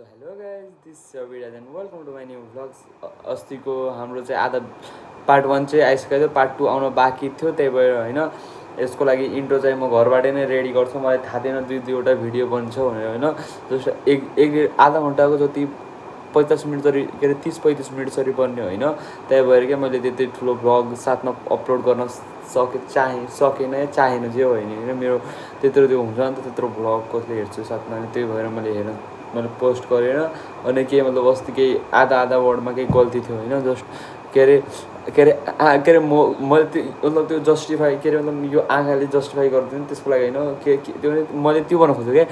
So hello guys this Viraj and welcome to my new vlogs. अस्तिको हाम्रो चाहिँ आधा पार्ट 1 चाहिँ आइसकेको थियो, पार्ट 2 आउन बाँकी थियो। त्यही भएर होइन यसको लागि इन्ट्रो चाहिँ म घरबाट नै रेडी गर्छु। मलाई थाहा थिएन दुईवटा भिडियो बन्छ भनेर होइन। जस्तो एक आधा घन्टाको जति 50 मिनट जरी के अरे 30-35 मिनट जरी बन्ने होइन। त्यही भएर क्या मैले त्यति ठुलो भ्लग साथमा अपलोड गर्न सकेन चाहेन जे होइन मेरो त्यत्रो त्यो हुन्छ नि त, त्यत्रो भ्लग कसले हेर्छु साथमा। अनि त्यही भएर मैले पोस्ट गरेन। अनि के मतलब अस्ति केही आधा वर्डमा केही गल्ती थियो होइन। जस्ट के अरे मैले त्यो मतलब त्यो जस्टिफाई के अरे मतलब यो आँखाले जस्टिफाई गर्दैन त्यसको लागि होइन। त्यो मैले त्यो भन्न खोजेँ क्या,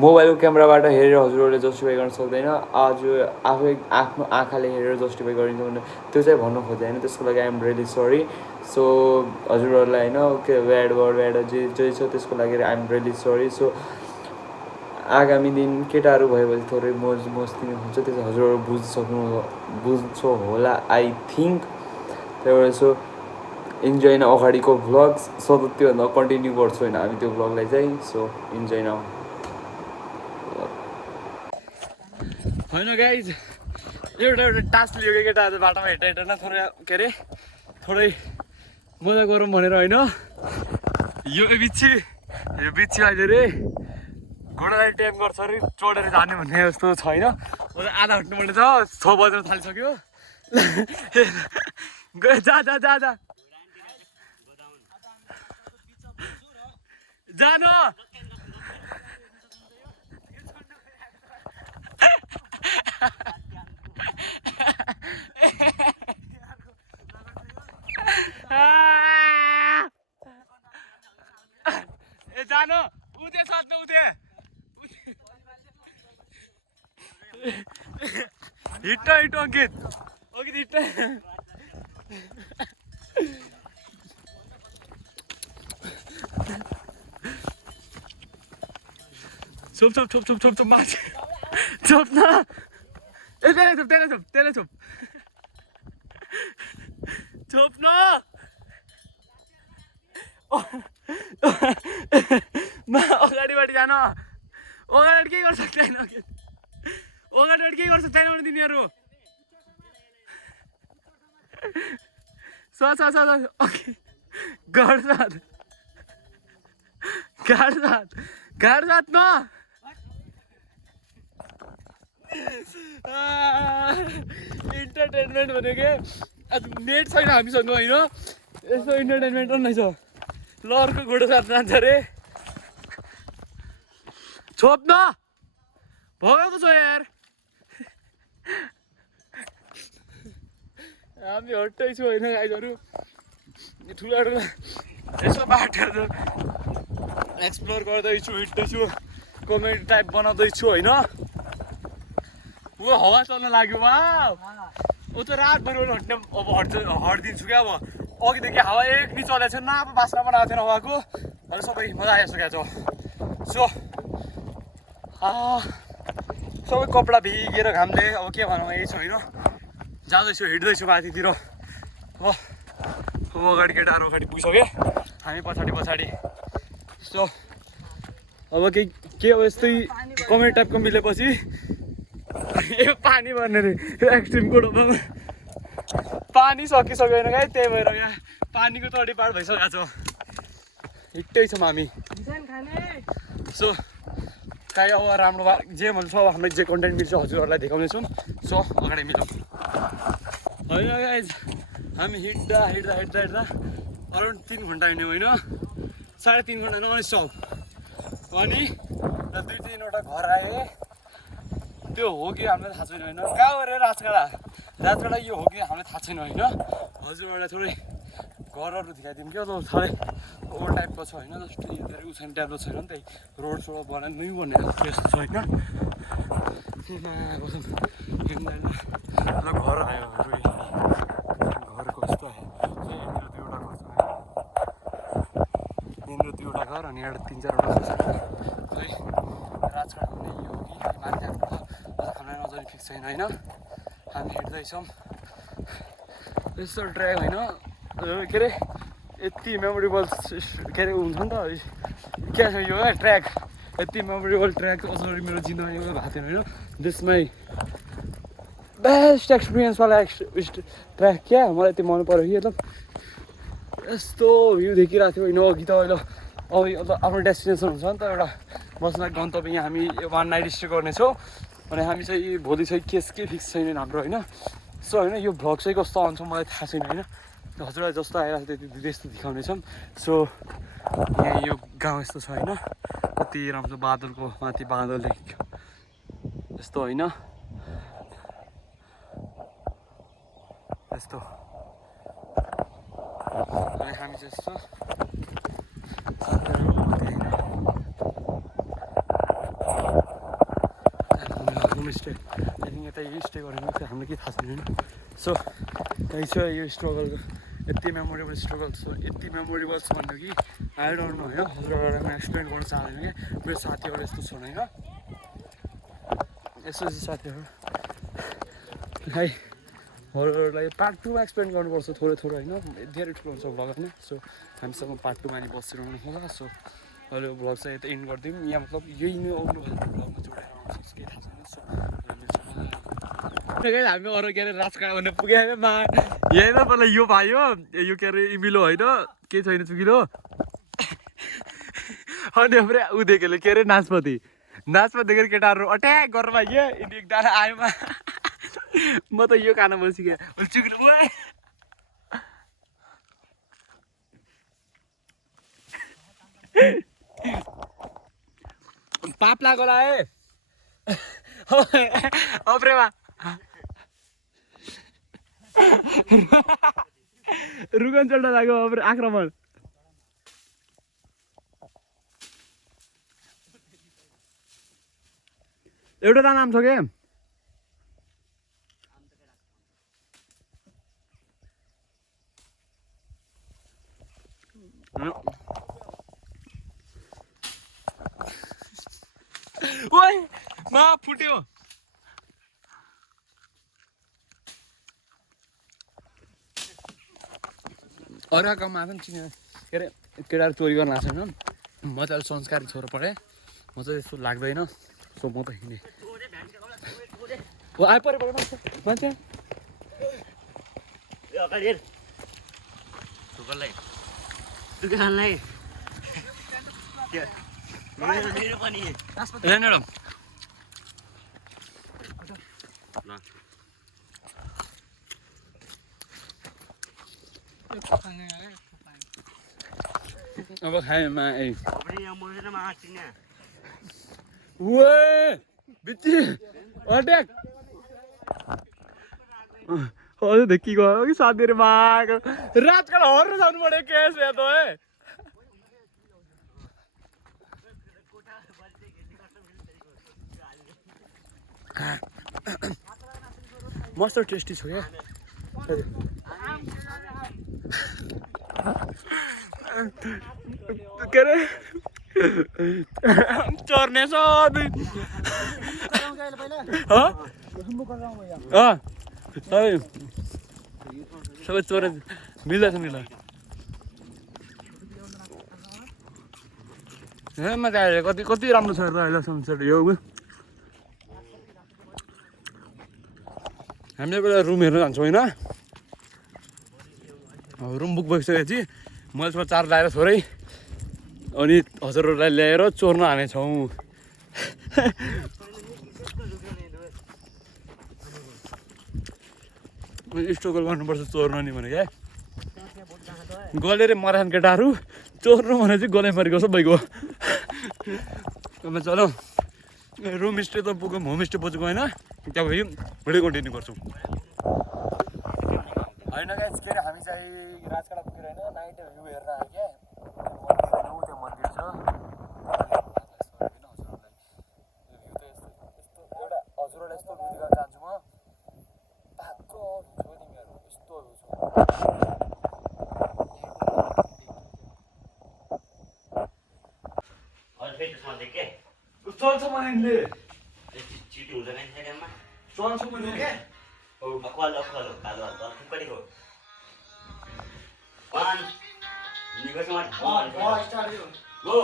मोबाइलको क्यामेराबाट हेरेर हजुरहरूले जस्टिफाई गर्न सक्दैन, आज आफै आफ्नो आँखाले हेरेर जस्टिफाई गरिन्छ भने त्यो चाहिँ भन्न खोजेँ होइन। त्यसको लागि आइएम रियली सरी। सो हजुरहरूलाई होइन के व्याड जे छ त्यसको लागि आइएम रियली सरी। सो आगामी दिन केटाहरू भएपछि थोरै मोज मस्ती हुन्छ, त्यसो हजुरहरू बुझ्छ होला आई थिङ्क। त्यही भएर सो इन्जोय न अगाडिको भ्लग्स सतत त्योभन्दा कन्टिन्यू गर्छु होइन हामी त्यो भ्लगलाई चाहिँ। सो इन्जोय न होइन गाइज। एउटा टास्क लियो कि केटा आज बाटोमा हेर्दा थोरै के अरे थोरै मजा गरौँ भनेर होइन। यो बिच्छी अहिले रे घोडालाई ट्याप गर्छ अरे चढेर जाने भन्ने जस्तो छैन। आधा हट्नुपर्ने छ, 6 बज्न थालिसक्यो। जा जान ए जानु उते साथमा उते हिट अङ्कित हिट छोप माछ छोप न ए त्यसलाई छोप न अगाडिबाट जान। अगाडिबाट केही गर्न सक्दैन, अगाडिबाट केही गर्न सक्दैन भने तिनीहरू घाट न इन्टरटेनमेन्ट भनेको आज नेट छैन हामीसँग होइन। यस्तो इन्टरटेनमेन्ट पनि रहेछ। ल अर्को घोडो साथ जान्छ अरे छोप्न भगाएको छ यार। हामी हट्टैछु होइन गाइजहरू, ठुला यसो बाटोहरू एक्सप्लोर गर्दैछु, हिँड्दैछु, कमेडी टाइप बनाउँदैछु होइन। ऊ हावा चल्न लाग्यो। वा ऊ त रातभरि हट्ने अब हटिदिन्छु क्या। अब अघिदेखि हावा एक नि चलेको छैन, अब बास्ना बनाएको थिएन हावाको। अनि सबै मजा आइसक्यो क्या छ। सो सबै कपडा भिगेर घामले अब के भनौँ यही छ होइन। जाँदैछु हिँड्दैछु माथितिर। अब अगाडि केटाहरू अगाडि पुगिसक्यो, हामी पछाडि। सो अब के अब यस्तै कमेडी टाइपको मिलेपछि यो पानी भन्ने रे यो एक्सट्रिमको डोमा पानी सकिसक्यो होइन क्या। त्यही भएर यहाँ पानीको तडीपार भइसकेको छ, हिँड्दै छौँ हामी। सो काहीँ अब राम्रो जे भन्छ अब हामीले जे कन्टेन्ट मिल्छ हजुरहरूलाई देखाउनेछौँ। सो अगाडि मिलौँ होइन गाइज। हामी हिँड्दा अराउन्ड 3 घन्टा हिँड्यौँ होइन, 3.5 घन्टा नन स्टप। अनि 2-3वटा घर आएँ। त्यो हो कि हामीलाई थाहा छैन होइन। कहाँ गएर राजकाँडा यो हो कि हामीलाई थाहा छैन होइन। हजुरहरूलाई थोरै घरहरू देखाइदिउँ क्या। त थोरै ओभर टाइपको छ होइन, जस्तो धेरै उसान टाइपको छैन नि त, रोड सोड बनाइदिनु भन्ने त्यस्तो छ होइन। हिँड्दा घर आयो, घर कस्तो आयो। यहाँनिर 2वटा घर अनि एउटा 3-4वटा घर खै राजकाँडा भन्ने यो हो कि माथि जानुपर्छ, हामीलाई नजर फिक्स छैन होइन। हामी हिँड्दैछौँ यस्तो ट्र्याक होइन के अरे यति मेमोरेबल के अरे हुन्छ नि त क्या छ यो ट्र्याक। यति मेमोरेबल ट्र्याक अझै मेरो जिन्दगीमा भएको थिएन होइन। दिस माई बेस्ट एक्सपिरियन्सवाला ट्र्याक क्या मलाई त्यो मन पऱ्यो कि एकदम यस्तो भ्यू देखिरहेको थियो होइन अघि त अहिले अब आफ्नो डेस्टिनेसन हुन्छ नि त एउटा बस्न गन्तव्य यहाँ हामी 1 नाइट स्टे गर्नेछौँ अनि हामी चाहिँ भोलि चाहिँ के फिक्स छैन हाम्रो होइन सो होइन यो भ्लग चाहिँ कस्तो आउँछ मलाई थाहा छैन होइन हजुरलाई जस्तो आइरहेको थियो त्यस्तो देखाउनेछौँ सो यहाँ यो गाउँ यस्तो छ होइन कति राम्रो बादलको माथि बादलले यस्तो होइन यस्तो अनि हामी चाहिँ यस्तो होमस्टे आई थिङ्क यता यही स्टे गरेर चाहिँ हामीलाई के थाहा छैन होइन सो त्यही छ यो स्ट्रगल यति मेमोरेबल स्ट्रगल छ यति मेमोरेबल छ भन्नु कि आई डोन्ट नो होइन हजुरहरूलाई म एक्सप्लेन गर्न चाहँदैन कि मेरो साथीहरू यस्तो छन् होइन यस्तो चाहिँ साथीहरू है हजुरहरूलाई पार्ट 2मा एक्सप्लेन गर्नुपर्छ थोरै होइन धेरै ठुलो हुन्छ भ्लग होइन सो हामीसँग पार्ट 2मा नि बसिरहनु होला सो अहिले भ्लग चाहिँ यता इन्ड गरिदिउँ यहाँ मतलब यही नै आउनु भएको भ्लगमा जोडेर आउँछ केही थाहा छैन सो हामी अरू के अरे राजकाँडा भन्ने पुग्यो मा यहीँमा पहिला यो भाइ हो यो के अरे इमिलो होइन केही छैन चुकिलो अनि पुरै ऊ देखेर के अरे नाचपति देखेर केटाहरू अट्याक गरेर भाइ एकजना आयोमा म त यो खाना बसिक्यो चुकिलो पाप लागो होला है प्रेमा रुगन चल्टा लाग्यो आक्रमण एउटा त नाम छ क्या ओइ मा फुट्यो अरू गाउँमा आएको नि चिनेर के अरे केटाहरू चोरी गर्न आएको छैन म त अहिले संस्कारी छोरो पढेँ म चाहिँ यस्तो लाग्दैन सो म त हिँडेँ आइपऱ्यो मान्छे अब खाएमा बिच्ची अट्याक अझै देखि गयो कि साथीहरू माग राजकाल हर्नु जानु पऱ्यो केस या त है मस्त टेस्टी छ क्या के अरे चर्ने सबै चोरे मिल्दैछ मिल्दा मजा आयो कति कति राम्रो छ अहिलेसम्म छ यो हामीले बेला रुम हेर्न जान्छौँ होइन रुम बुक भइसकेपछि मैले चार ल्याएर थोरै अनि हजुरहरूलाई ल्याएर चोर्न हानेछौँ स्ट्रगल गर्नुपर्छ चोर्न नि भने क्या गलेर मराछन् केटाहरू चोर्नु भने चाहिँ गले मरेको छ भइगयो चलो रुम स्टे त पुगौँ होमस्टे पुगेको होइन त्यहाँपछि भिडियो कन्टिन्यू गर्छौँ होइन क्या के अरे हामी चाहिँ राजकाँडा पुगेर होइन नाइट भ्यू हेरेर आयो क्या त्यो मन्दिर छ एउटा हजुरहरूलाई यस्तो भ्यू देखाउन चाहन्छु म पाको छोरीहरू यस्तो चल्छ मैले चिटी हुँदैन नि सेकेन्डमा चल्छु मैले क्या अक्वाल कालो पनि हो वान निगोसमा स्टार्ट गो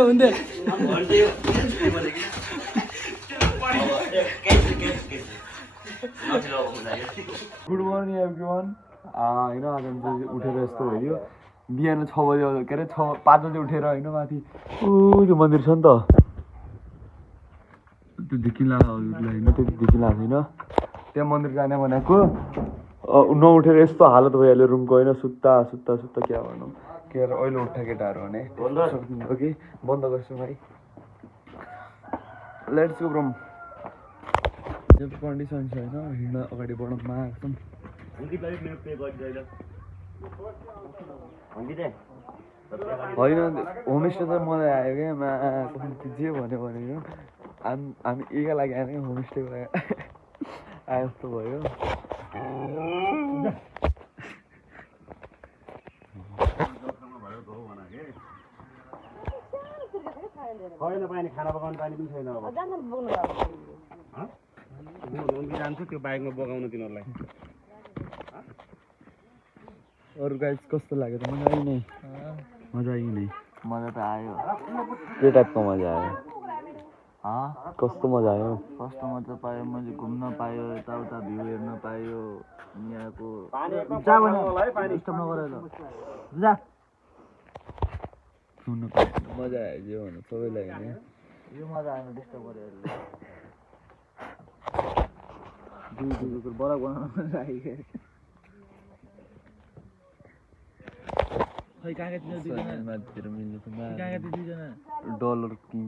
hunde. Good morning everyone होइन आज चाहिँ उठेर यस्तो भइदियो बिहान 6 बजे के अरे 5 बजे उठेर होइन माथि त्यो मन्दिर छ नि त त्यो देखिला होइन त्यति देखिला छैन त्यहाँ मन्दिर जाने भनेको नउठेर यस्तो हालत भइहाल्यो रुमको होइन सुत्ता क्या भनौँ के अरे अहिले उठ्छ केटाहरू भने ओके बन्द गर्छु भाइ लेट्स गो ब्रम यो कन्डिसन छ होइन हिँड्न अगाडि बढ्न माग्छौँ होइन होमस्टे त मलाई आयो क्या जे भन्यो भने हामी एका लागि आएन क्या होमस्टेको लागि आए जस्तो भयो छैन पानी खाना पकाउनु पानी पनि छैन अब जान्छु त्यो बाइकमा बगाउनु तिनीहरूलाई अरू गाइस कस्तो लाग्यो त मजा आयो नि मजा त आयो के टाइपको मजा आयो कस्तो मजा आयो कस्तो मजा पायो मैले घुम्न पायो यताउता भ्यू हेर्न पायो यहाँको डिस्टर्ब नगरेर जा सुन्नु पायो मजा आयो जे भन्नु सबैलाई होइन यो मजा आएन डिस्टर्ब गरेर दुई बडा बनाउन लाग्यो खै कहाँ दुईजना माथितिर मिल्नु डलर किङ